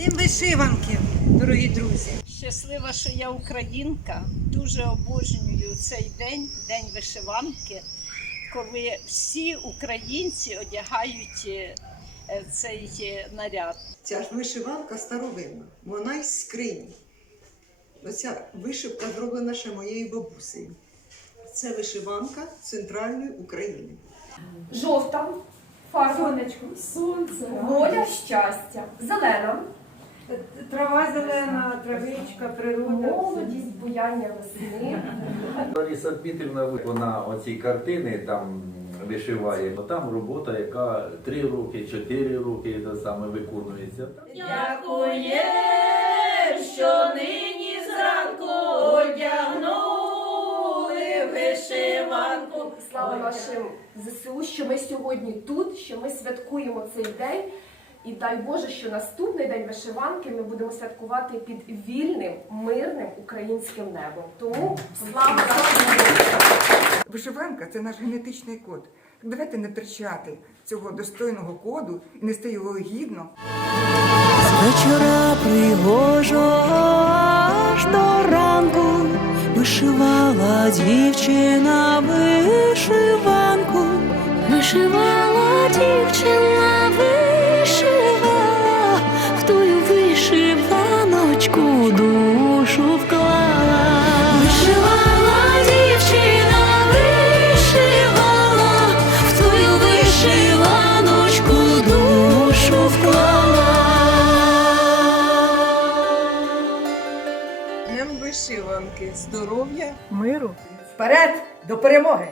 Днем вишиванки, дорогі друзі. Щаслива, що я українка. Дуже обожнюю цей день, день вишиванки, коли всі українці одягають е, цей е, наряд. Ця ж вишиванка старовинна, вона із скрині. Оця вишивка зроблена ще моєю бабусею. Це вишиванка центральної України. Жовта фарба, сонце, воля, щастя, зелена, Трава зелена, травичка, природа. молодість, буяння весни. Лариса Дмитрівна, вона оці картини там вишиває. бо Там робота, яка три роки, чотири роки це саме виконується. Дякує, що нині зранку одягнули вишиванку. Слава нашим ЗСУ, що ми сьогодні тут, що ми святкуємо цей день. І дай Боже, що наступний день вишиванки ми будемо святкувати під вільним, мирним українським небом. Тому слава! Вишиванка це наш генетичний код. Давайте не втрачати цього достойного коду і нести його гідно. З вечора пригожого аж до ранку вишивала дівчина вишиванку, вишивала дівчина, вишиваночку душу вклала. Вишивала дівчина, вишивала, в твою вишиваночку душу вклала. Днем вишиванки, здоров'я Вперед до перемоги!